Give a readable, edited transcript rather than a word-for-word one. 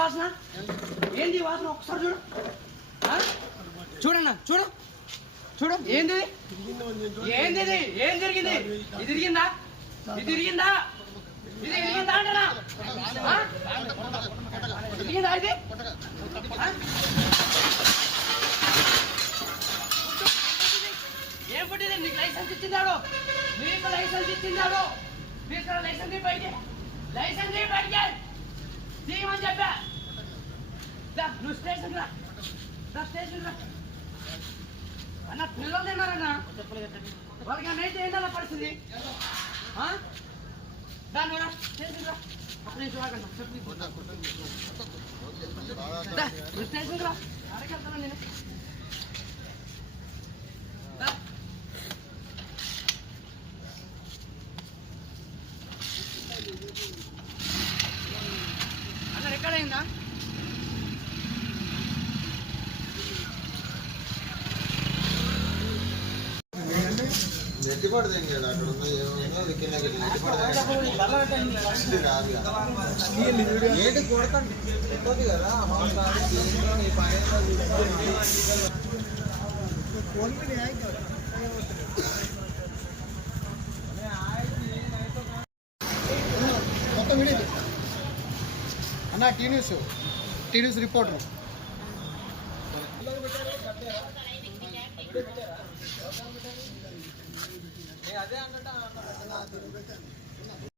వాసన? ఏంది వాసన? ఒకసారి చూడు, చూడన్నా, చూడు చూడు. ఏంది ఏంది? ఏం జరిగింది? ఇది తిరిగిందా? ఇది తిరిగిందా? ఇది తిరిగిందా అంటనా? తిరిగిందా ఇది? ఏం పుట్టింది? నీకు లైసెన్స్ ఇచ్చిందాడు, నీకు లైసెన్స్ ఇచ్చిందాడు. తీసుకురా లైసెన్స్ బయటికి, లైసెన్స్ బయటికి తీయమని చెప్పా. నువ్వు స్టేషన్ రా, స్టేషన్ రా అన్న. పిల్లలు తిన్నారన్నా, వాళ్ళకి నైట్ ఏంటన్న పరిస్థితి? దాని కూడా స్టేషన్ రా. నేను చూడకండి, నువ్వు స్టేషన్ రా. అడగలుగుతాను నేను. అన్న రికార్డ్ అయిందా? నెట్టి పడదేం కదా అక్కడ ఉన్న ఏమో కింద ఏంటి కొడతాండి చెప్పదు కదా మొత్తం వీడియో అన్న. టీ న్యూస్ రిపోర్టర్ అదే అన్నట్టు